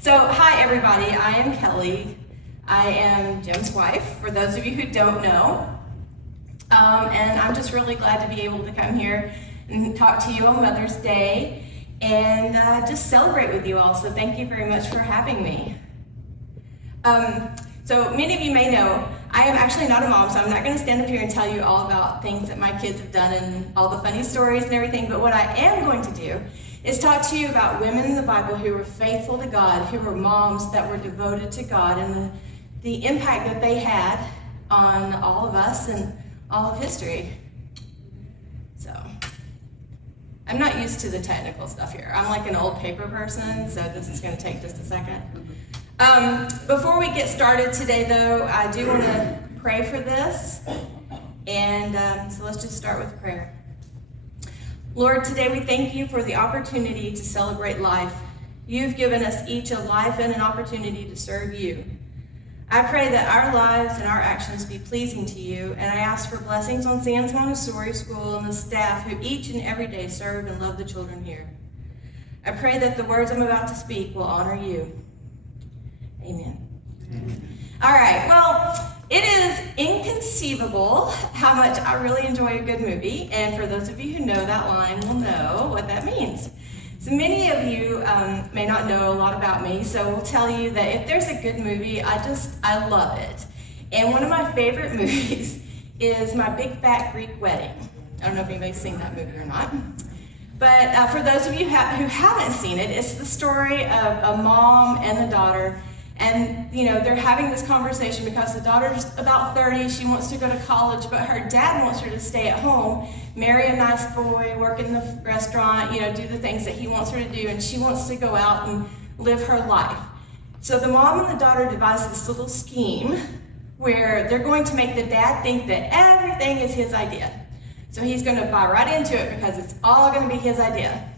So, hi everybody, I am Kelley. I am Jim's wife, for those of you who don't know. And I'm just really glad to be able to come here and talk to you on Mother's Day and just celebrate with you all. So thank you very much for having me. So many of you may know, I am actually not a mom, so I'm not going to stand up here and tell you all about things that my kids have done and all the funny stories and everything, but what I am going to do is talk to you about women in the Bible who were faithful to God, who were moms that were devoted to God, and the impact that they had on all of us and all of history. So, I'm not used to the technical stuff here. I'm like an old paper person, so this is going to take just a second. Before we get started today, though, I do want to pray for this, and so let's just start with prayer. Lord, today we thank you for the opportunity to celebrate life. You've given us each a life and an opportunity to serve you. I pray that our lives and our actions be pleasing to you, and I ask for blessings on Sands Montessori School and the staff who each and every day serve and love the children here. I pray that the words I'm about to speak will honor you. Amen. All right, well, it is inconceivable how much I really enjoy a good movie, and for those of you who know that line will know what that means. So many of you may not know a lot about me, so we'll tell you that if there's a good movie, I love it. And one of my favorite movies is My Big Fat Greek Wedding. I don't know if anybody's seen that movie or not. But for those of you who haven't seen it, it's the story of a mom and a daughter. And, you know, they're having this conversation because the daughter's about 30, she wants to go to college, but her dad wants her to stay at home, marry a nice boy, work in the restaurant, you know, do the things that he wants her to do, and she wants to go out and live her life. So the mom and the daughter devise this little scheme where they're going to make the dad think that everything is his idea. So he's going to buy right into it because it's all going to be his idea.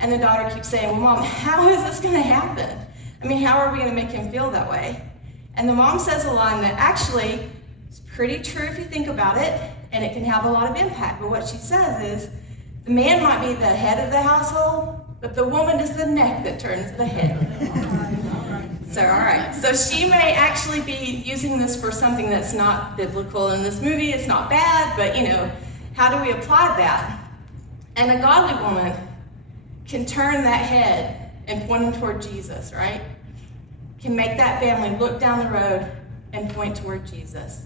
And the daughter keeps saying, well, Mom, how is this going to happen? I mean, how are we going to make him feel that way? And the mom says a line that actually is pretty true if you think about it, and it can have a lot of impact. But what she says is, the man might be the head of the household, but the woman is the neck that turns the head. So, all right. So she may actually be using this for something that's not biblical in this movie. It's not bad, but, you know, how do we apply that? And a godly woman can turn that head and point them toward Jesus, right? Can make that family look down the road and point toward Jesus.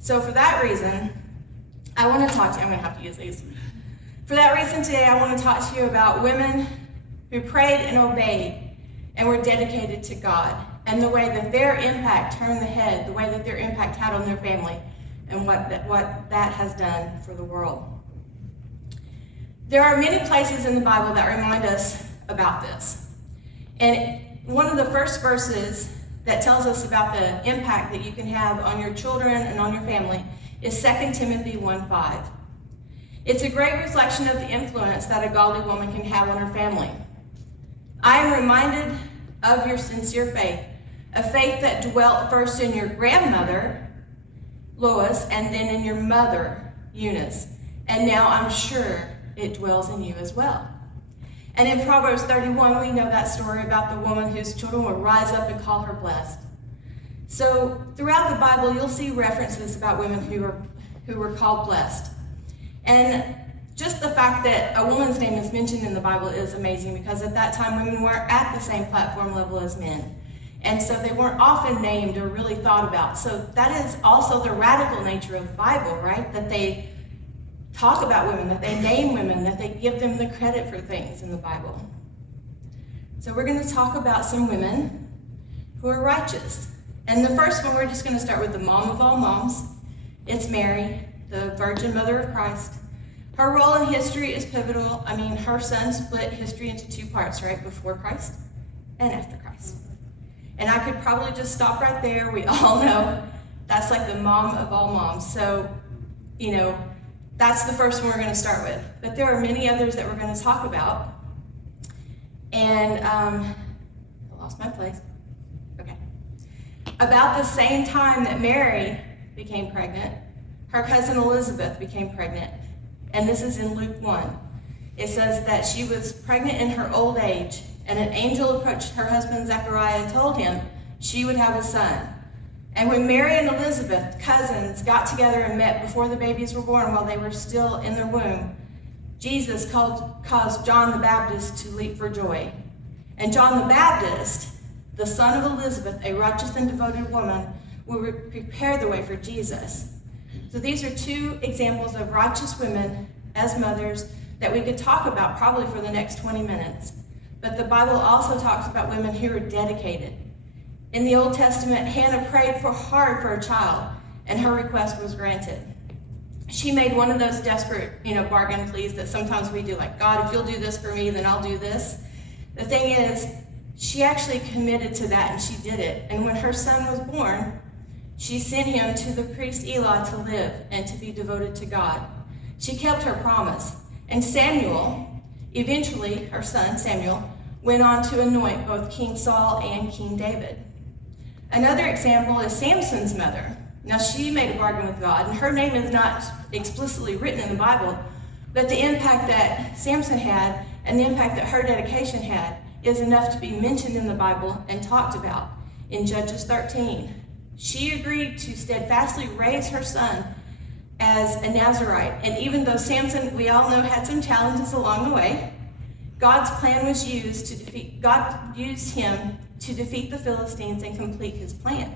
So for that reason, I want to talk to you. I'm going to have to use these. For that reason today, I want to talk to you about women who prayed and obeyed and were dedicated to God, and the way that their impact turned the head, the way that their impact had on their family, and what that has done for the world. There are many places in the Bible that remind us about this. And one of the first verses that tells us about the impact that you can have on your children and on your family is 2 Timothy 1:5. It's a great reflection of the influence that a godly woman can have on her family. I am reminded of your sincere faith, a faith that dwelt first in your grandmother, Lois, and then in your mother, Eunice. And now I'm sure it dwells in you as well. And in Proverbs 31, we know that story about the woman whose children will rise up and call her blessed. So throughout the Bible, you'll see references about women who were called blessed. And just the fact that a woman's name is mentioned in the Bible is amazing, because at that time, women weren't at the same platform level as men. And so they weren't often named or really thought about. So that is also the radical nature of the Bible, right? That they talk about women, that they name women, that they give them the credit for things in the Bible. So we're going to talk about some women who are righteous. And the first one, we're just going to start with the mom of all moms. It's Mary, the Virgin Mother of Christ. Her role in history is pivotal. I mean, her son split history into two parts, right? Before Christ and after Christ. And I could probably just stop right there. We all know that's like the mom of all moms. So, you know, that's the first one we're going to start with. But there are many others that we're going to talk about. And I lost my place. Okay. About the same time that Mary became pregnant, her cousin Elizabeth became pregnant. And this is in Luke 1. It says that she was pregnant in her old age, and an angel approached her husband Zechariah and told him she would have a son. And when Mary and Elizabeth, cousins, got together and met before the babies were born while they were still in their womb, Jesus caused John the Baptist to leap for joy. And John the Baptist, the son of Elizabeth, a righteous and devoted woman, will prepare the way for Jesus. So these are two examples of righteous women as mothers that we could talk about probably for the next 20 minutes. But the Bible also talks about women who are dedicated. In the Old Testament, Hannah prayed hard for a child, and her request was granted. She made one of those desperate, bargain pleas that sometimes we do, like, God, if you'll do this for me, then I'll do this. The thing is, she actually committed to that, and she did it. And when her son was born, she sent him to the priest Eli to live and to be devoted to God. She kept her promise. And Samuel, eventually, her son Samuel, went on to anoint both King Saul and King David. Another example is Samson's mother. Now, she made a bargain with God, and her name is not explicitly written in the Bible, but the impact that Samson had and the impact that her dedication had is enough to be mentioned in the Bible and talked about in Judges 13. She agreed to steadfastly raise her son as a Nazirite, and even though Samson, we all know, had some challenges along the way, God's plan was God used him to defeat the Philistines and complete his plan.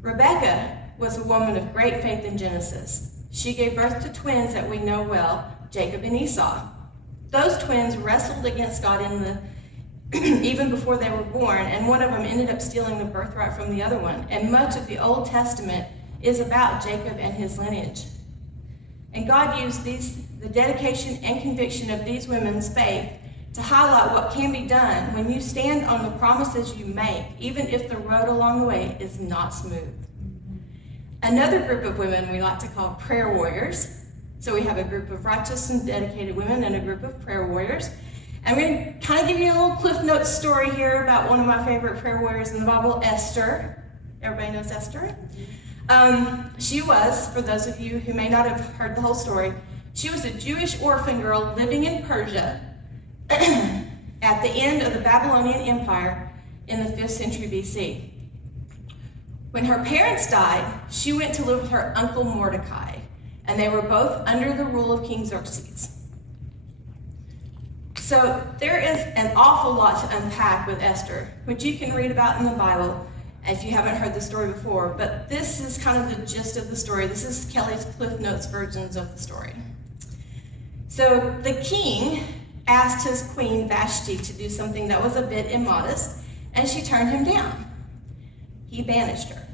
Rebekah was a woman of great faith in Genesis. She gave birth to twins that we know well, Jacob and Esau. Those twins wrestled against God even before they were born, and one of them ended up stealing the birthright from the other one. And much of the Old Testament is about Jacob and his lineage. And God used the dedication and conviction of these women's faith to highlight what can be done when you stand on the promises you make, even if the road along the way is not smooth. Another group of women we like to call prayer warriors. So we have a group of righteous and dedicated women and a group of prayer warriors. And we're going to kind of give you a little Cliff Notes story here about one of my favorite prayer warriors in the Bible, Esther. Everybody knows Esther? She was, for those of you who may not have heard the whole story, she was a Jewish orphan girl living in Persia at the end of the Babylonian Empire in the 5th century BC. When her parents died, she went to live with her uncle Mordecai, and they were both under the rule of King Xerxes. So there is an awful lot to unpack with Esther, which you can read about in the Bible if you haven't heard the story before, but this is kind of the gist of the story. This is Kelley's Cliff Notes versions of the story. So the king asked his queen Vashti to do something that was a bit immodest, and she turned him down. He banished her.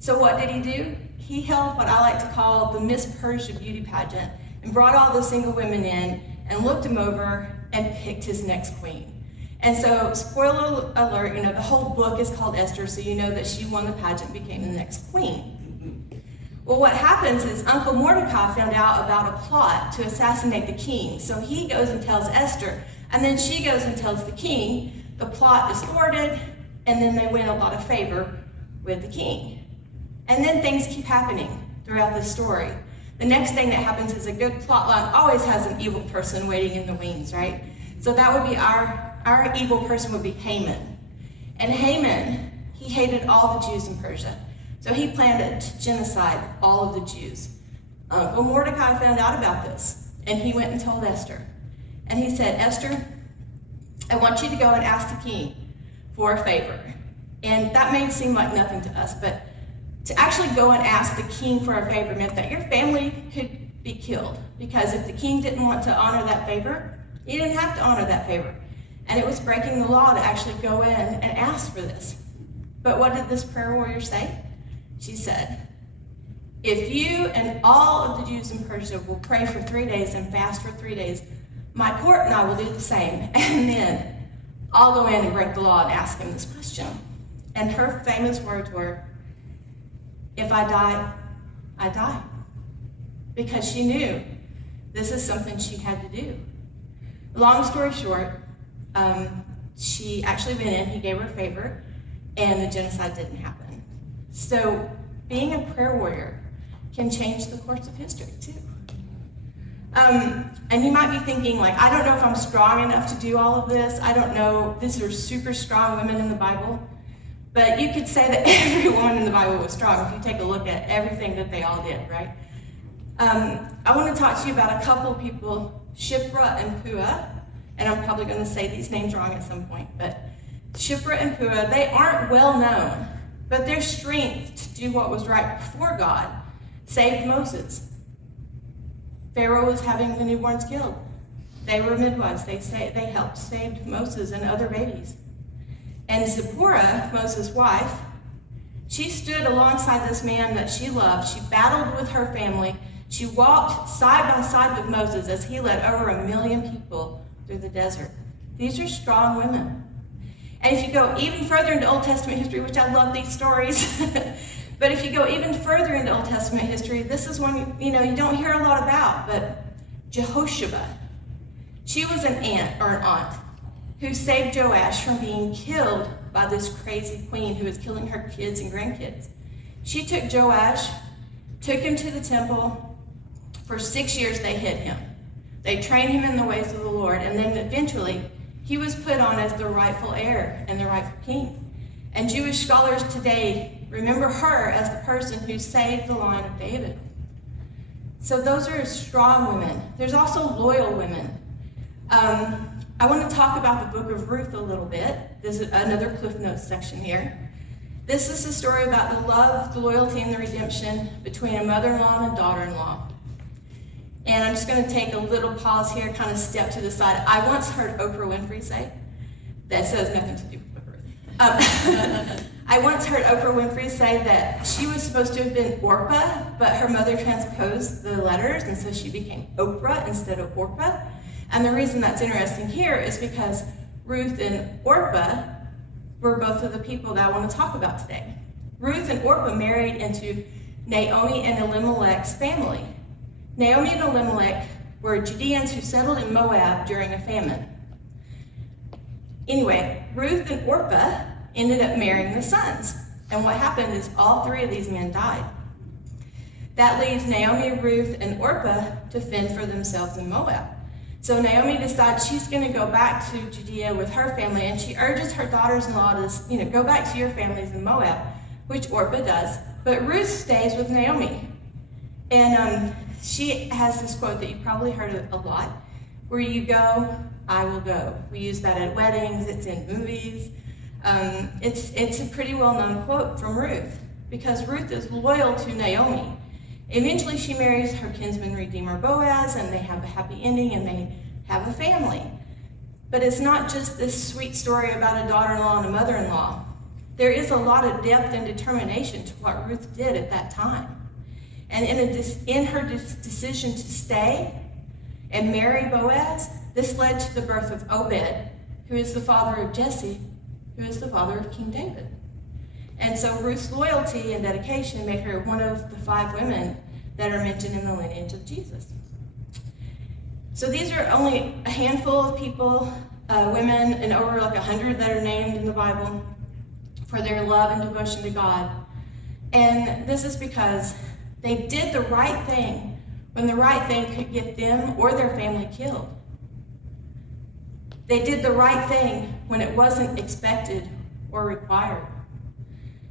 So what did he do? He held what I like to call the Miss Persia beauty pageant and brought all the single women in and looked them over and picked his next queen. And so, spoiler alert, the whole book is called Esther, so you know that she won the pageant, became the next queen. Well, what happens is Uncle Mordecai found out about a plot to assassinate the king. So he goes and tells Esther, and then she goes and tells the king. The plot is thwarted, and then they win a lot of favor with the king. And then things keep happening throughout the story. The next thing that happens is a good plot line always has an evil person waiting in the wings, right? So that would be our evil person would be Haman. And Haman, he hated all the Jews in Persia. So he planned to genocide all of the Jews. Uncle Mordecai found out about this, and he went and told Esther. And he said, Esther, I want you to go and ask the king for a favor. And that may seem like nothing to us, but to actually go and ask the king for a favor meant that your family could be killed. Because if the king didn't want to honor that favor, he didn't have to honor that favor. And it was breaking the law to actually go in and ask for this. But what did this prayer warrior say? She said, if you and all of the Jews in Persia will pray for 3 days and fast for 3 days, my court and I will do the same. And then I'll go in and break the law and ask him this question. And her famous words were, if I die, I die. Because she knew this is something she had to do. Long story short, she actually went in, he gave her a favor, and the genocide didn't happen. So being a prayer warrior can change the course of history too. And you might be thinking, like, I don't know if I'm strong enough to do all of this. I don't know. These are super strong women in the Bible. But you could say that every woman in the Bible was strong if you take a look at everything that they all did, right? I want to talk to you about a couple of people, Shiphrah and Puah, and I'm probably going to say these names wrong at some point, but Shiphrah and Puah, they aren't well known, but their strength to do what was right before God saved Moses. Pharaoh was having the newborns killed. They were midwives. They helped save Moses and other babies. And Zipporah, Moses' wife, she stood alongside this man that she loved. She battled with her family. She walked side by side with Moses as he led over 1 million people through the desert. These are strong women. And if you go even further into Old Testament history, which I love these stories, but if you go even further into Old Testament history, this is one you don't hear a lot about, but Jehoshaphat. She was an aunt who saved Joash from being killed by this crazy queen who was killing her kids and grandkids. She took Joash, took him to the temple. For 6 years they hid him. They trained him in the ways of the Lord, and then eventually he was put on as the rightful heir and the rightful king. And Jewish scholars today remember her as the person who saved the line of David. So those are strong women. There's also loyal women. I want to talk about the book of Ruth a little bit. There's another Cliff Notes section here. This is a story about the love, the loyalty, and the redemption between a mother-in-law and a daughter-in-law. And I'm just going to take a little pause here, kind of step to the side. I once heard Oprah Winfrey say, that says nothing to do with Ruth. I once heard Oprah Winfrey say that she was supposed to have been Orpah, but her mother transposed the letters, and so she became Oprah instead of Orpah. And the reason that's interesting here is because Ruth and Orpah were both of the people that I want to talk about today. Ruth and Orpah married into Naomi and Elimelech's family. Naomi and Elimelech were Judeans who settled in Moab during a famine. Anyway, Ruth and Orpah ended up marrying the sons. And what happened is all 3 of these men died. That leaves Naomi, Ruth, and Orpah to fend for themselves in Moab. So Naomi decides she's going to go back to Judea with her family, and she urges her daughters-in-law to, go back to your families in Moab, which Orpah does. But Ruth stays with Naomi. And she has this quote that you've probably heard a lot, where you go, I will go. We use that at weddings, it's in movies. It's a pretty well-known quote from Ruth, because Ruth is loyal to Naomi. Eventually, she marries her kinsman redeemer Boaz, and they have a happy ending, and they have a family. But it's not just this sweet story about a daughter-in-law and a mother-in-law. There is a lot of depth and determination to what Ruth did at that time. And in her decision to stay and marry Boaz, this led to the birth of Obed, who is the father of Jesse, who is the father of King David. And so Ruth's loyalty and dedication made her one of the 5 women that are mentioned in the lineage of Jesus. So these are only a handful of people, women, and over like 100 that are named in the Bible for their love and devotion to God. And this is because they did the right thing when the right thing could get them or their family killed. They did the right thing when it wasn't expected or required.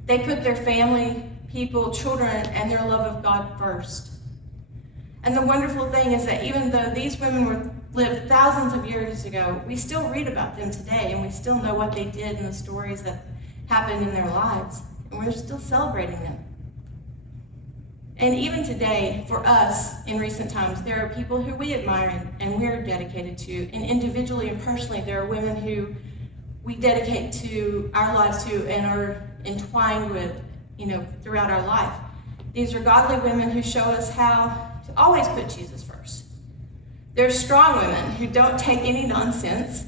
They put their family, people, children, and their love of God first. And the wonderful thing is that even though these women lived thousands of years ago, we still read about them today, and we still know what they did and the stories that happened in their lives, and we're still celebrating them. And even today, for us, in recent times, there are people who we admire and we're dedicated to, and individually and personally, there are women who we dedicate to our lives to and are entwined with, throughout our life. These are godly women who show us how to always put Jesus first. They're strong women who don't take any nonsense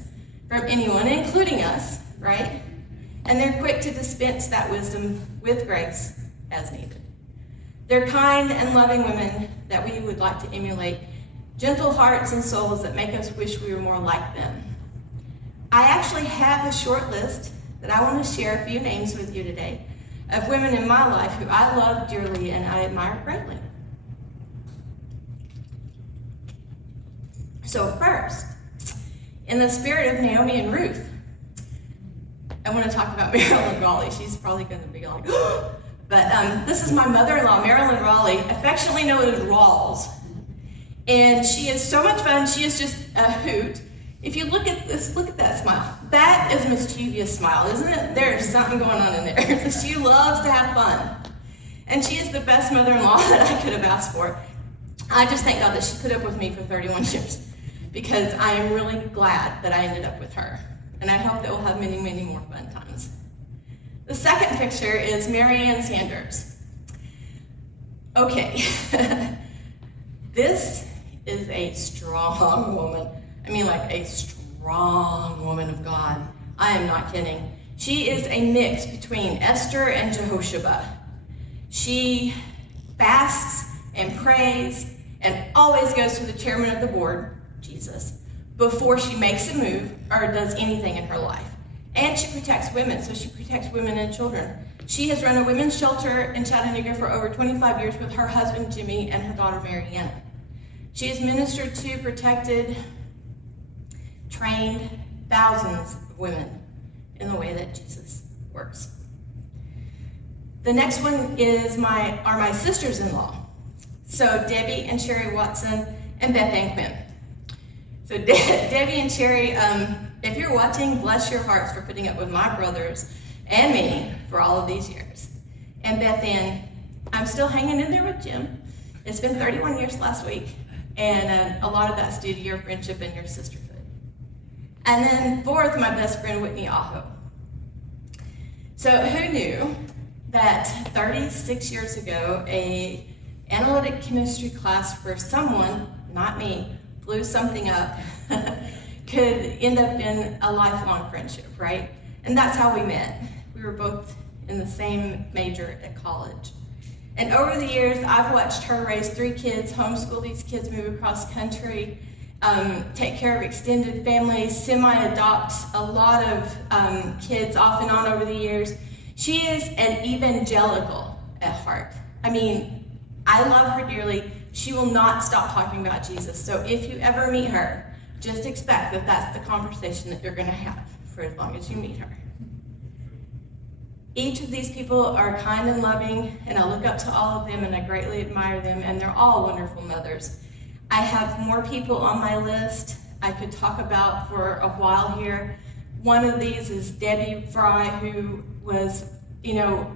from anyone, including us, right? And they're quick to dispense that wisdom with grace as needed. They're kind and loving women that we would like to emulate, gentle hearts and souls that make us wish we were more like them. I actually have a short list that I want to share a few names with you today of women in my life who I love dearly and I admire greatly. So first, in the spirit of Naomi and Ruth, I want to talk about Marilyn Raleigh. She's probably going to be like, but this is my mother-in-law, Marilyn Raleigh, affectionately known as Rawls. And she is so much fun. She is just a hoot. If you look at this, look at that smile. That is a mischievous smile, isn't it? There's something going on in there. She loves to have fun. And she is the best mother-in-law that I could have asked for. I just thank God that she put up with me for 31 years, because I am really glad that I ended up with her. And I hope that we'll have many, many more fun times. The second picture is Mary Ann Sanders. Okay, this is a strong woman. I mean, like a strong woman of God. I am not kidding. She is a mix between Esther and Jehoshaphat. She fasts and prays and always goes to the chairman of the board, Jesus, before she makes a move or does anything in her life. And she protects women, so she protects women and children. She has run a women's shelter in Chattanooga for over 25 years with her husband, Jimmy, and her daughter, Marianna. She has ministered to, protected, trained thousands of women in the way that Jesus works. The next one are my sisters-in-law. So Debbie and Sherry Watson and Beth Ann Quinn. So Debbie and Sherry, if you're watching, bless your hearts for putting up with my brothers and me for all of these years. And Beth Ann, I'm still hanging in there with Jim. It's been 31 years last week, and a lot of that's due to your friendship and your sisterhood. And then fourth, my best friend, Whitney Aho. So who knew that 36 years ago, a analytic chemistry class for someone, not me, blew something up, could end up in a lifelong friendship, right? And that's how we met. We were both in the same major at college. And over the years, I've watched her raise 3 kids, homeschool these kids, move across country, take care of extended families, semi-adopt a lot of kids off and on over the years. She is an evangelical at heart. I mean, I love her dearly. She will not stop talking about Jesus. So if you ever meet her, just expect that that's the conversation that you're going to have for as long as you meet her. Each of these people are kind and loving, and I look up to all of them, and I greatly admire them, and they're all wonderful mothers. I have more people on my list I could talk about for a while here. One of these is Debbie Fry, who was,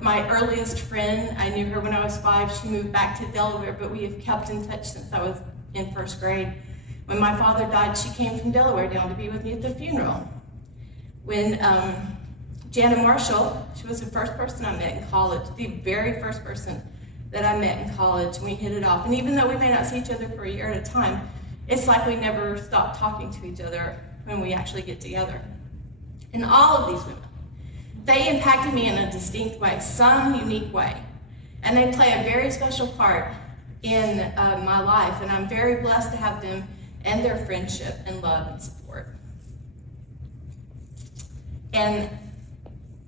my earliest friend. I knew her when I was 5. She moved back to Delaware, but we have kept in touch since I was in first grade. When my father died, she came from Delaware down to be with me at the funeral. When Jana Marshall, she was the first person I met in college, the very first person that I met in college, and we hit it off. And even though we may not see each other for a year at a time, it's like we never stop talking to each other when we actually get together. And all of these women, they impacted me in a distinct way, some unique way. And they play a very special part in my life, and I'm very blessed to have them and their friendship and love and support. And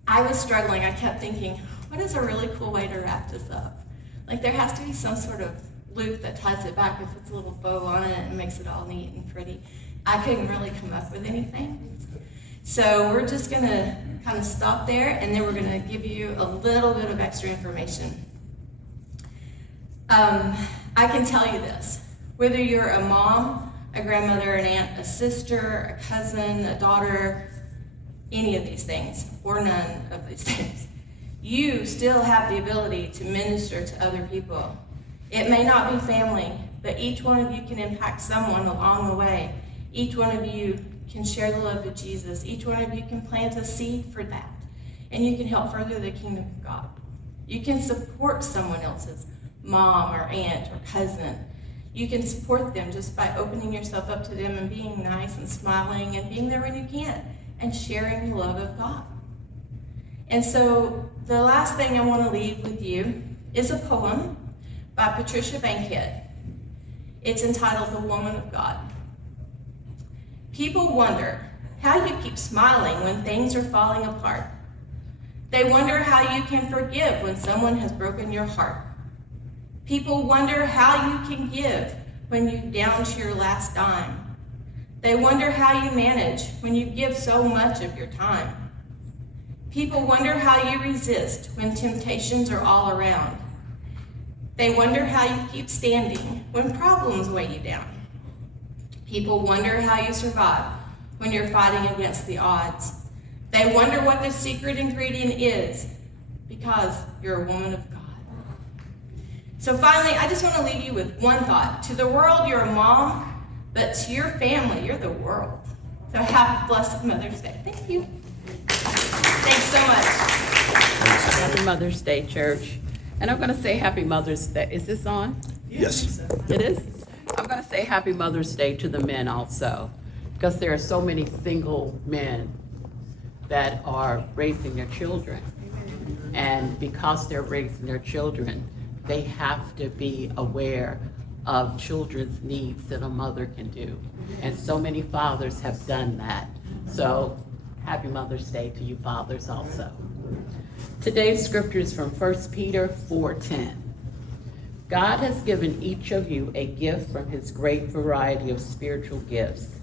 I was struggling. I kept thinking, what is a really cool way to wrap this up? Like, there has to be some sort of loop that ties it back and puts a little bow on it and makes it all neat and pretty. I couldn't really come up with anything. So we're just going to kind of stop there, and then we're going to give you a little bit of extra information. I can tell you this. Whether you're a mom, a grandmother, an aunt, a sister, a cousin, a daughter, any of these things, or none of these things, you still have the ability to minister to other people. It may not be family, but each one of you can impact someone along the way. Each one of you can share the love of Jesus. Each one of you can plant a seed for that, and you can help further the kingdom of God. You can support someone else's mom or aunt or cousin. You can support them just by opening yourself up to them and being nice and smiling and being there when you can and sharing the love of God. And so the last thing I want to leave with you is a poem by Patricia Bankhead. It's entitled The Woman of God. People wonder how you keep smiling when things are falling apart. They wonder how you can forgive when someone has broken your heart. People wonder how you can give when you're down to your last dime. They wonder how you manage when you give so much of your time. People wonder how you resist when temptations are all around. They wonder how you keep standing when problems weigh you down. People wonder how you survive when you're fighting against the odds. They wonder what the secret ingredient is because you're a woman of God. So finally, I just want to leave you with one thought. To the world, you're a mom, but to your family, you're the world. So have a blessed Mother's Day. Thank you. Thanks so much. Happy Mother's Day, church. And I'm going to say Happy Mother's Day. Is this on? Yes. It is? I'm going to say Happy Mother's Day to the men also, because there are so many single men that are raising their children. And because they're raising their children, they have to be aware of children's needs that a mother can do. And so many fathers have done that. So Happy Mother's Day to you fathers also. Today's scripture is from 1 Peter 4:10. God has given each of you a gift from his great variety of spiritual gifts.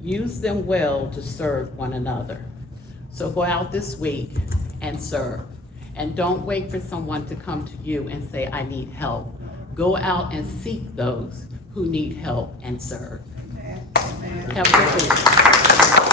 Use them well to serve one another. So go out this week and serve. And don't wait for someone to come to you and say, I need help. Go out and seek those who need help and serve. Have a good week.